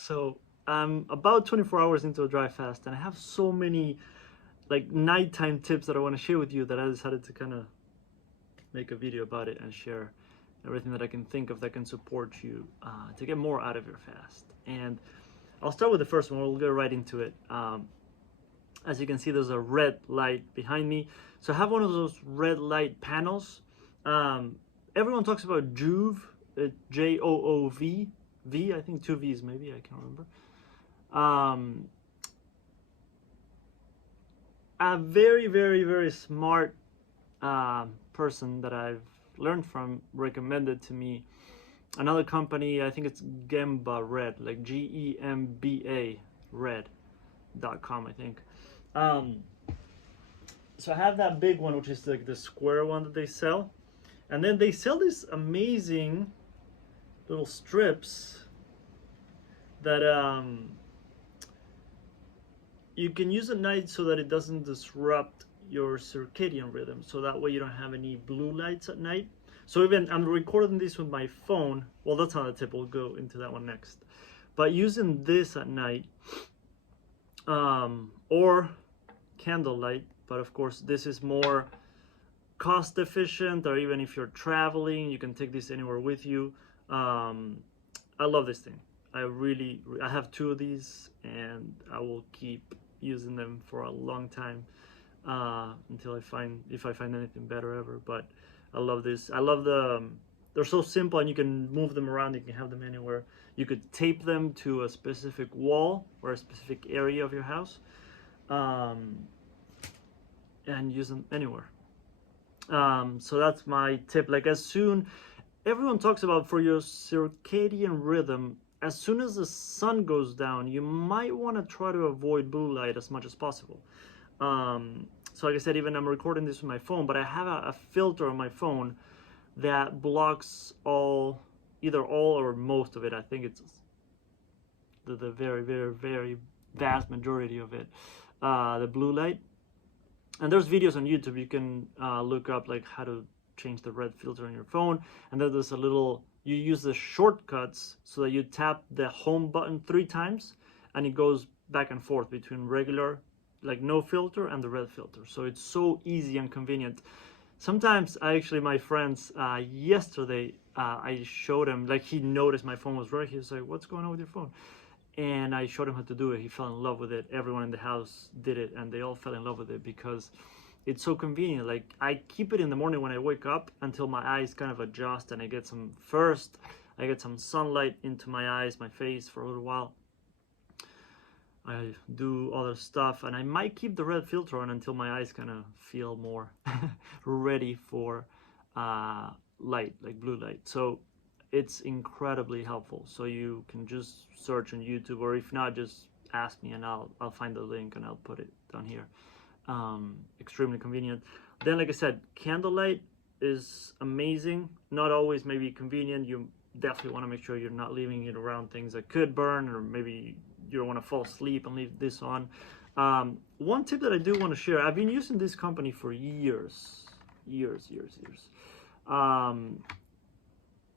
So I'm about 24 hours into a dry fast, and I have so many like nighttime tips that I want to share with you that I decided to kind of make a video about it and share everything that I can think of that can support you to get more out of your fast. And I'll start with the first one. We'll go right into it. As you can see, there's a red light behind me. So I have one of those red light panels. Everyone talks about Joovv, Joov, V, I think two V's maybe, I can't remember. A very, very, very smart person that I've learned from recommended to me another company. I think it's Gemba Red, like Gemba red.com, I think. So I have that big one, which is like the square one that they sell, and then they sell these amazing little strips that you can use at night so that it doesn't disrupt your circadian rhythm, so that way you don't have any blue lights at night. So even I'm recording this with my phone. Well, that's not a tip, we'll go into that one next. But using this at night, or candlelight, but of course this is more cost efficient, or even if you're traveling, you can take this anywhere with you. I love this thing. I have two of these, and I will keep using them for a long time until if I find anything better ever. But I love this. I love they're so simple, and you can move them around. You can have them anywhere. You could tape them to a specific wall or a specific area of your house, and use them anywhere. So that's my tip. Like, everyone talks about for your circadian rhythm, as soon as the sun goes down, you might want to try to avoid blue light as much as possible. So like I said, even I'm recording this with my phone, but I have a filter on my phone that blocks either all or most of it. I think it's the very, very, very vast majority of it, the blue light. And there's videos on YouTube. You can look up like how to change the red filter on your phone, and then there's you use the shortcuts so that you tap the home button 3 times, and it goes back and forth between regular, like no filter, and the red filter. So it's so easy and convenient. Sometimes my friends, yesterday, I showed him, like, he noticed my phone was red. He was like, "What's going on with your phone?" And I showed him how to do it. He fell in love with it. Everyone in the house did it, and they all fell in love with it because it's so convenient. Like, I keep it in the morning when I wake up until my eyes kind of adjust, and I get some sunlight into my eyes, my face for a little while. I do other stuff, and I might keep the red filter on until my eyes kind of feel more ready for light, like blue light. So it's incredibly helpful. So you can just search on YouTube, or if not, just ask me and I'll find the link and I'll put it down here. Extremely convenient. Then, like I said, candlelight is amazing. Not always maybe convenient. You definitely want to make sure you're not leaving it around things that could burn, or maybe you don't want to fall asleep and leave this on. One tip that I do want to share, I've been using this company for years,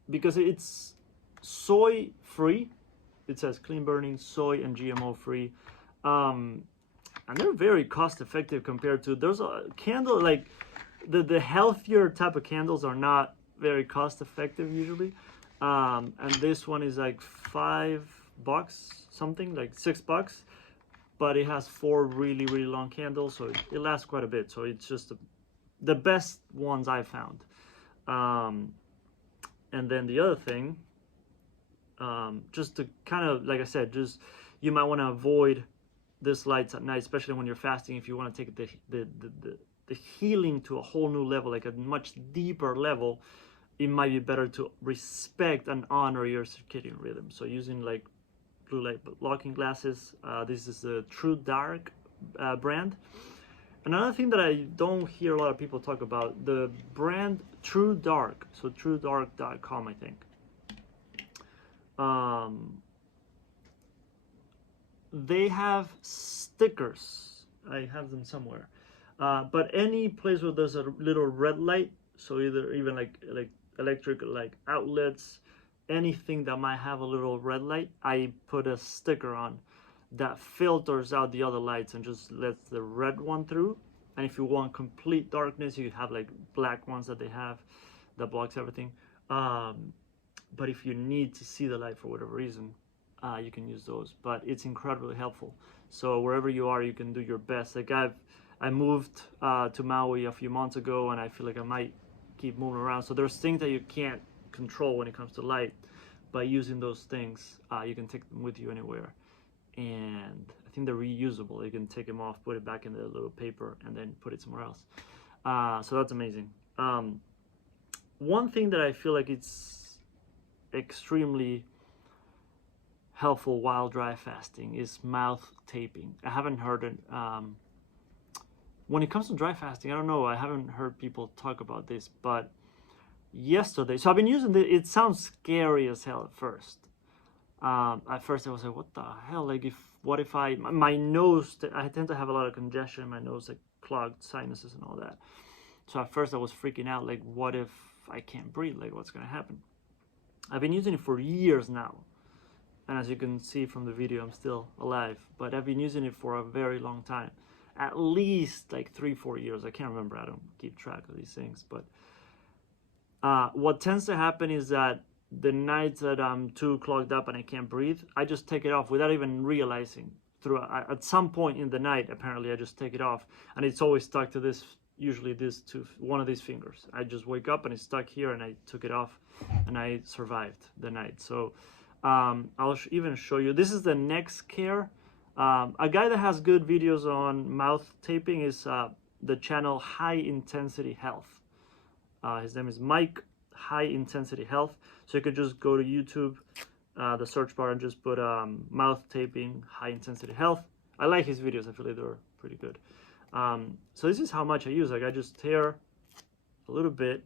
because it's soy free. It says clean burning, soy and GMO free, and they're very cost effective compared to, there's a candle, like the healthier type of candles are not very cost effective usually, and this one is like $5 something, like $6, but it has 4 really, really long candles, so it lasts quite a bit. So it's just the best ones I've found. And then the other thing, just to kind of, like I said, just you might want to avoid this lights at night, especially when you're fasting. If you want to take the healing to a whole new level, like a much deeper level, it might be better to respect and honor your circadian rhythm. So using like blue light blocking glasses. This is the True Dark brand. Another thing that I don't hear a lot of people talk about, the brand True Dark, so truedark.com, I think. They have stickers. I have them somewhere. But any place where there's a little red light, so even like electric like outlets, anything that might have a little red light, I put a sticker on that filters out the other lights and just lets the red one through. And if you want complete darkness, you have like black ones that they have that blocks everything. But if you need to see the light for whatever reason, you can use those. But it's incredibly helpful. So wherever you are, you can do your best. Like I moved to Maui a few months ago, and I feel like I might keep moving around. So there's things that you can't control when it comes to light. By using those things, you can take them with you anywhere. And I think they're reusable. You can take them off, put it back in the little paper, and then put it somewhere else. So that's amazing. One thing that I feel like it's extremely helpful while dry fasting is mouth taping. I haven't heard it. When it comes to dry fasting, I don't know. I haven't heard people talk about this, but yesterday, so I've been using it. It sounds scary as hell at first. At first I was like, what the hell? Like, what if my nose, I tend to have a lot of congestion in my nose, like clogged sinuses and all that. So at first I was freaking out, like, what if I can't breathe? Like, what's gonna happen? I've been using it for years now. And as you can see from the video, I'm still alive, but I've been using it for a very long time. At least like 3-4 years. I can't remember, I don't keep track of these things, but what tends to happen is that the nights that I'm too clogged up and I can't breathe, I just take it off without even realizing. At some point in the night, apparently, I just take it off, and it's always stuck to this, usually one of these fingers. I just wake up and it's stuck here, and I took it off, and I survived the night. So I'll even show you. This is the Next Care. A guy that has good videos on mouth taping is the channel High Intensity Health. His name is Mike, High Intensity Health. So you could just go to YouTube, the search bar, and just put mouth taping, High Intensity Health. I like his videos. I feel like they're pretty good. So this is how much I use. Like, I just tear a little bit.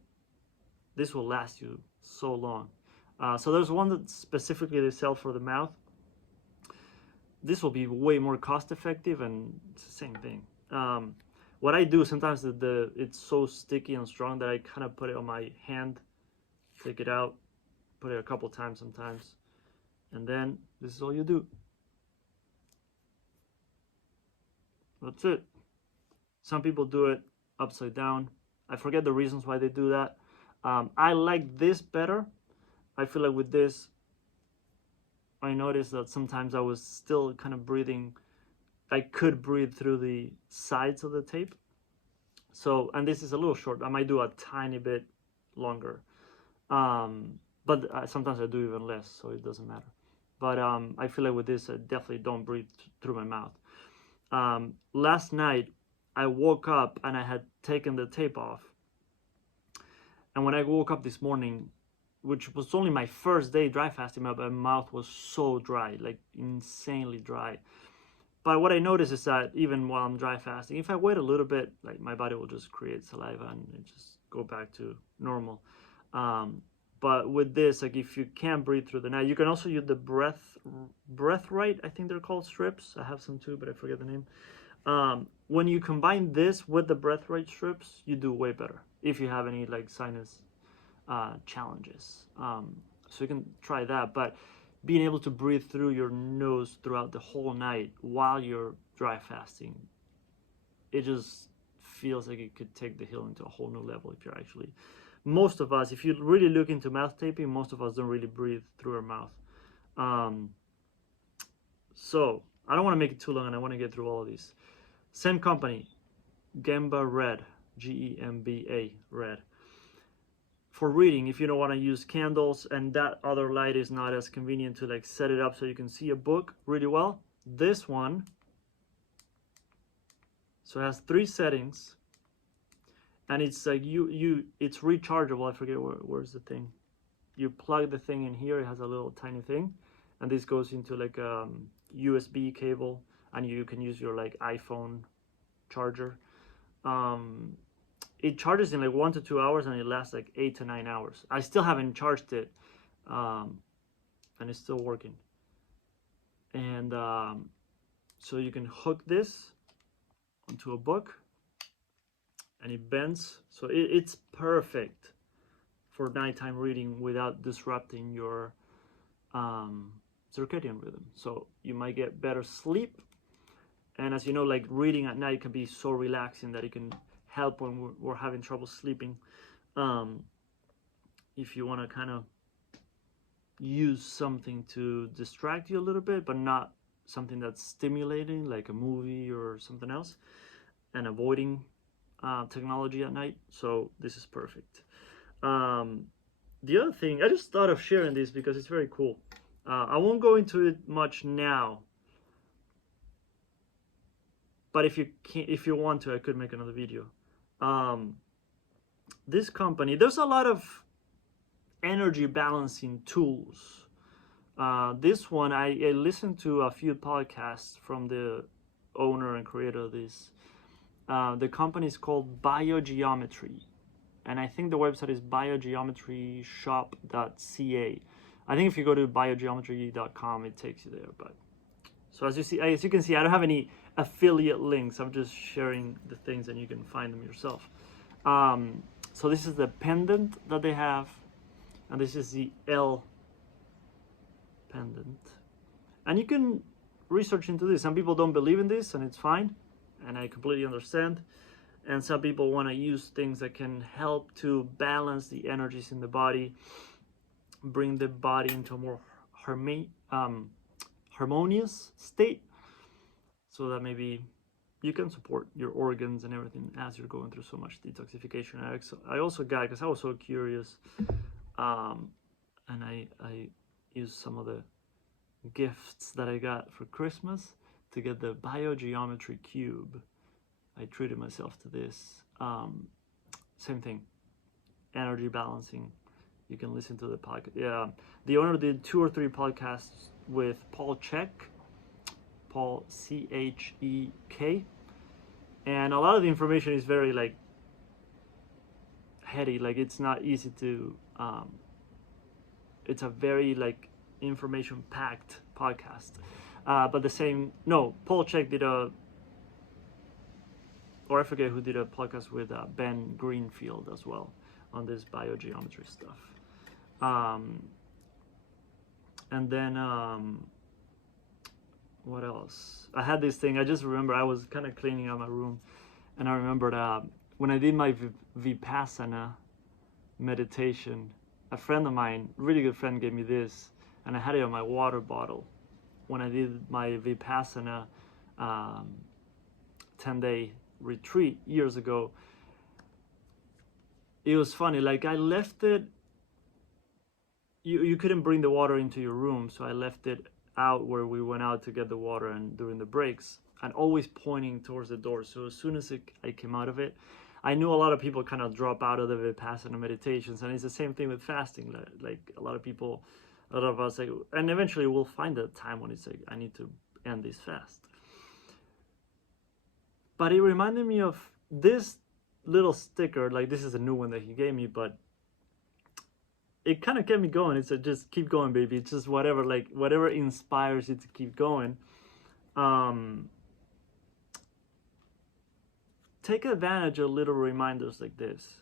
This will last you so long. So there's one that specifically they sell for the mouth. This will be way more cost effective, and it's the same thing. What I do sometimes, it's so sticky and strong that I kind of put it on my hand, take it out, put it a couple times sometimes, and then this is all you do. That's it. Some people do it upside down. I forget the reasons why they do that. I like this better. I feel like with this, I noticed that sometimes I was still kind of breathing. I could breathe through the sides of the tape. So, and this is a little short. I might do a tiny bit longer. But sometimes I do even less, so it doesn't matter. But I feel like with this, I definitely don't breathe through my mouth. Last night, I woke up and I had taken the tape off. And when I woke up this morning, which was only my first day dry fasting, my mouth was so dry, like insanely dry. But what I noticed is that even while I'm dry fasting, if I wait a little bit, like, my body will just create saliva and it just go back to normal. But with this, like, if you can't breathe through the night, you can also use the breath right, I think they're called, strips. I have some too, but I forget the name. When you combine this with the breath right strips, you do way better if you have any like sinus challenges. So you can try that, but being able to breathe through your nose throughout the whole night while you're dry fasting, it just feels like it could take the healing to a whole new level. If you're actually, most of us, if you really look into mouth taping, most of us don't really breathe through our mouth. So I don't want to make it too long, and I want to get through all of these. Same company, Gemba Red, Gemba Red. For reading, if you don't want to use candles and that other light is not as convenient to like set it up so you can see a book really well, this one, so it has 3 settings, and it's like it's rechargeable. I forget where's the thing. You plug the thing in here, it has a little tiny thing, and this goes into like a USB cable, and you can use your like iPhone charger. It charges in like 1 to 2 hours, and it lasts like 8 to 9 hours. I still haven't charged it, and it's still working. And so you can hook this onto a book, and it bends. So it's perfect for nighttime reading without disrupting your circadian rhythm. So you might get better sleep. And as you know, like reading at night can be so relaxing that it can help when we're having trouble sleeping. If you want to kind of use something to distract you a little bit, but not something that's stimulating, like a movie or something else, and avoiding technology at night. So this is perfect. The other thing, I just thought of sharing this because it's very cool. I won't go into it much now, but if you want to, I could make another video. This company, there's a lot of energy balancing tools. This one, I listened to a few podcasts from the owner and creator of this. The company is called Biogeometry, and I think the website is biogeometryshop.ca. I think if you go to biogeometry.com, it takes you there. But so as you can see, I don't have any affiliate links. I'm just sharing the things, and you can find them yourself. So this is the pendant that they have, and this is the L pendant. And you can research into this. Some people don't believe in this, and it's fine, and I completely understand. And some people want to use things that can help to balance the energies in the body, bring the body into a more harmonious state, so that maybe you can support your organs and everything as you're going through so much detoxification. I also got, because I was so curious, and I used some of the gifts that I got for Christmas to get the Biogeometry cube. I treated myself to this. Same thing, energy balancing. You can listen to the podcast. Yeah, the owner did 2 or 3 podcasts with Paul Chek, Paul Chek, and a lot of the information is very like heady. Like it's not easy to. It's a very like information packed podcast. But Paul Chek did or I forget who did a podcast with Ben Greenfield as well on this biogeometry stuff. And then what else? I had this thing. I just remember I was kind of cleaning out my room, and I remembered when I did my Vipassana meditation, a friend of mine, really good friend, gave me this, and I had it on my water bottle when I did my Vipassana 10-day retreat years ago. It was funny, like I left it, you couldn't bring the water into your room, so I left it out where we went out to get the water and during the breaks, and always pointing towards the door. So as soon as I came out of it, I knew a lot of people kind of drop out of the Vipassana meditations, and it's the same thing with fasting. Like a lot of us, like, and eventually we'll find a time when it's like, I need to end this fast. But it reminded me of this little sticker. Like this is a new one that he gave me, but it kind of kept me going. It said, just keep going, baby. It's just whatever inspires you to keep going. Take advantage of little reminders like this.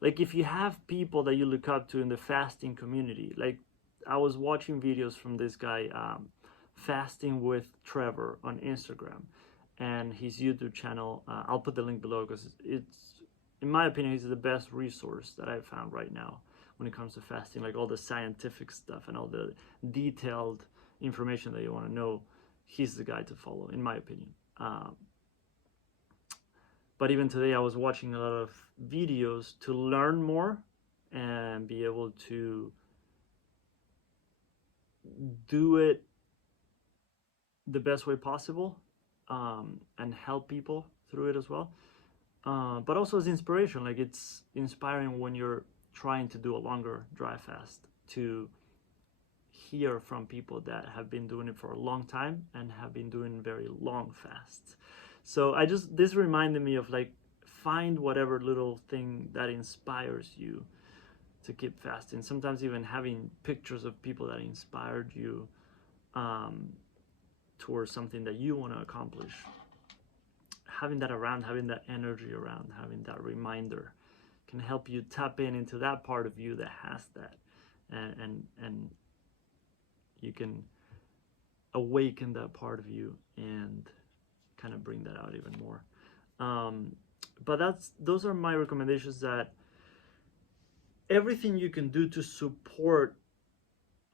Like if you have people that you look up to in the fasting community, like I was watching videos from this guy, Fasting with Trevor on Instagram, and his YouTube channel. I'll put the link below because it's, in my opinion, he's the best resource that I've found right now when it comes to fasting, like all the scientific stuff and all the detailed information that you want to know. He's the guy to follow, in my opinion. But even today, I was watching a lot of videos to learn more and be able to do it the best way possible, and help people through it as well. But also as inspiration, like it's inspiring when you're trying to do a longer dry fast to hear from people that have been doing it for a long time and have been doing very long fasts. So this reminded me of like, find whatever little thing that inspires you to keep fasting. Sometimes even having pictures of people that inspired you towards something that you want to accomplish. Having that around, having that energy around, having that reminder can help you tap into that part of you that has that, and you can awaken that part of you and kind of bring that out even more. But those are my recommendations, that everything you can do to support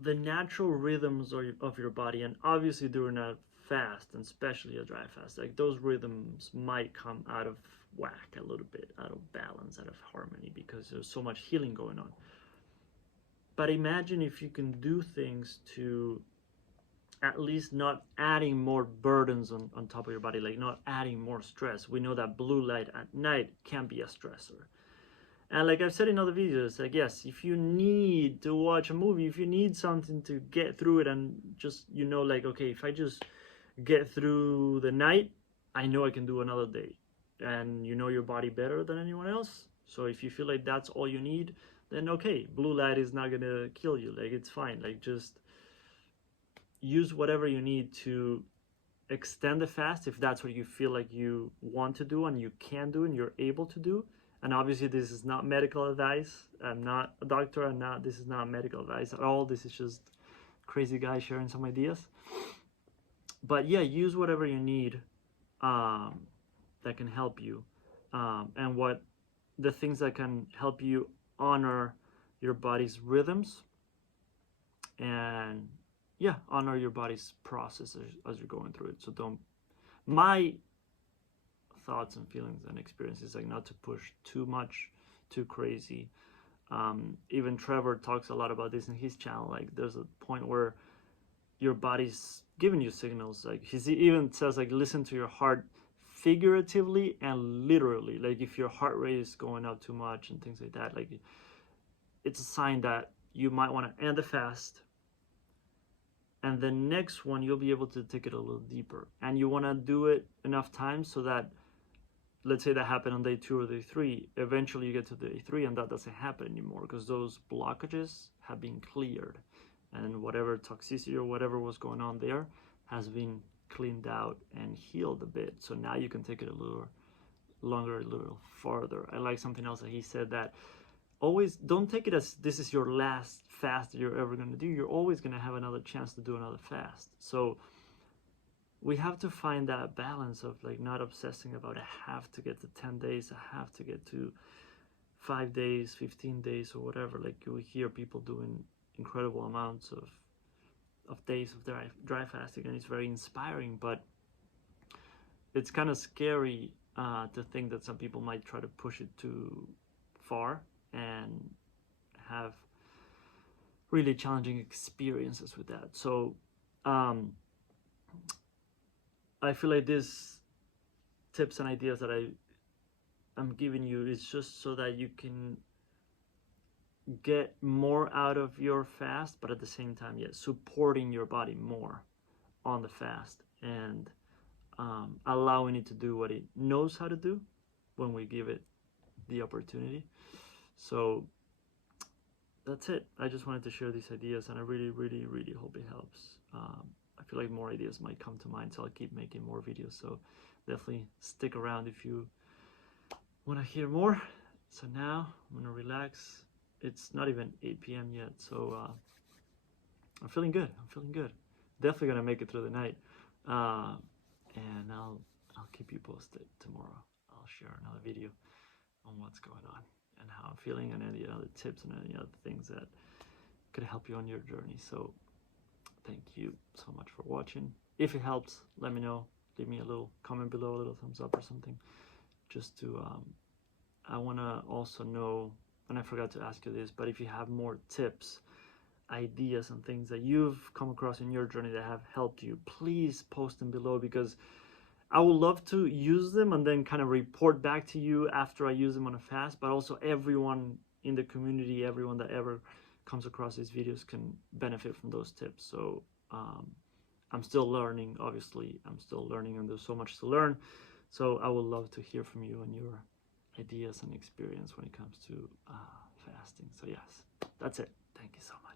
the natural rhythms of your body, and obviously during a fast, and especially a dry fast, like those rhythms might come out of whack a little bit, out of balance, out of harmony, because there's so much healing going on. But imagine if you can do things to at least not adding more burdens on top of your body, like not adding more stress. We know that blue light at night can be a stressor. And like I've said in other videos, like, yes, if you need to watch a movie, if you need something to get through it, and just, you know, like, okay, if I just get through the night, I know I can do another day. And you know your body better than anyone else. So if you feel like that's all you need, then okay, blue light is not gonna kill you. Like, it's fine. Like, just use whatever you need to extend the fast if that's what you feel like you want to do and you can do and you're able to do. And obviously this is not medical advice. I'm not a doctor. This is not medical advice at all. This is just crazy guy sharing some ideas. But yeah, use whatever you need that can help you, and what the things that can help you honor your body's rhythms, and yeah, honor your body's process as you're going through it. So don't, my thoughts and feelings and experiences, like, not to push too much, too crazy. Even Trevor talks a lot about this in his channel. Like, there's a point where your body's giving you signals. Like, he even says, like, listen to your heart figuratively and literally. Like, if your heart rate is going up too much and things like that, like, it's a sign that you might want to end the fast, and the next one you'll be able to take it a little deeper. And you want to do it enough times so that, let's say that happened on day 2 or day 3, eventually you get to day 3 and that doesn't happen anymore, because those blockages have been cleared, and whatever toxicity or whatever was going on there has been cleaned out and healed a bit. So now you can take it a little longer, a little farther. I like something else that he said, that always don't take it as this is your last fast that you're ever going to do. You're always going to have another chance to do another fast. So we have to find that balance of, like, not obsessing about I have to get to 10 days, I have to get to 5 days, 15 days, or whatever. Like, we hear people doing incredible amounts of days of dry fasting, and it's very inspiring, but it's kind of scary to think that some people might try to push it too far and have really challenging experiences with that. So I feel like these tips and ideas that I'm giving you is just so that you can get more out of your fast, but at the same time, yeah, supporting your body more on the fast, and allowing it to do what it knows how to do when we give it the opportunity. So that's it. I just wanted to share these ideas, and I really, really, really hope it helps. I feel like more ideas might come to mind, so I'll keep making more videos. So definitely stick around if you want to hear more. So now I'm gonna relax. It's not even 8 p.m. yet, so I'm feeling good. Definitely gonna make it through the night, and I'll keep you posted tomorrow. I'll share another video on what's going on and how I'm feeling, and any other tips and any other things that could help you on your journey. So thank you so much for watching. If it helps, let me know. Leave me a little comment below, a little thumbs up or something, just to I want to also know, and I forgot to ask you this, but if you have more tips, ideas, and things that you've come across in your journey that have helped you, please post them below, because I would love to use them and then kind of report back to you after I use them on a fast. But also everyone in the community, everyone that ever comes across these videos can benefit from those tips. So I'm still learning, obviously. I'm still learning, and there's so much to learn. So I would love to hear from you and your ideas and experience when it comes to fasting. So yes, that's it. Thank you so much.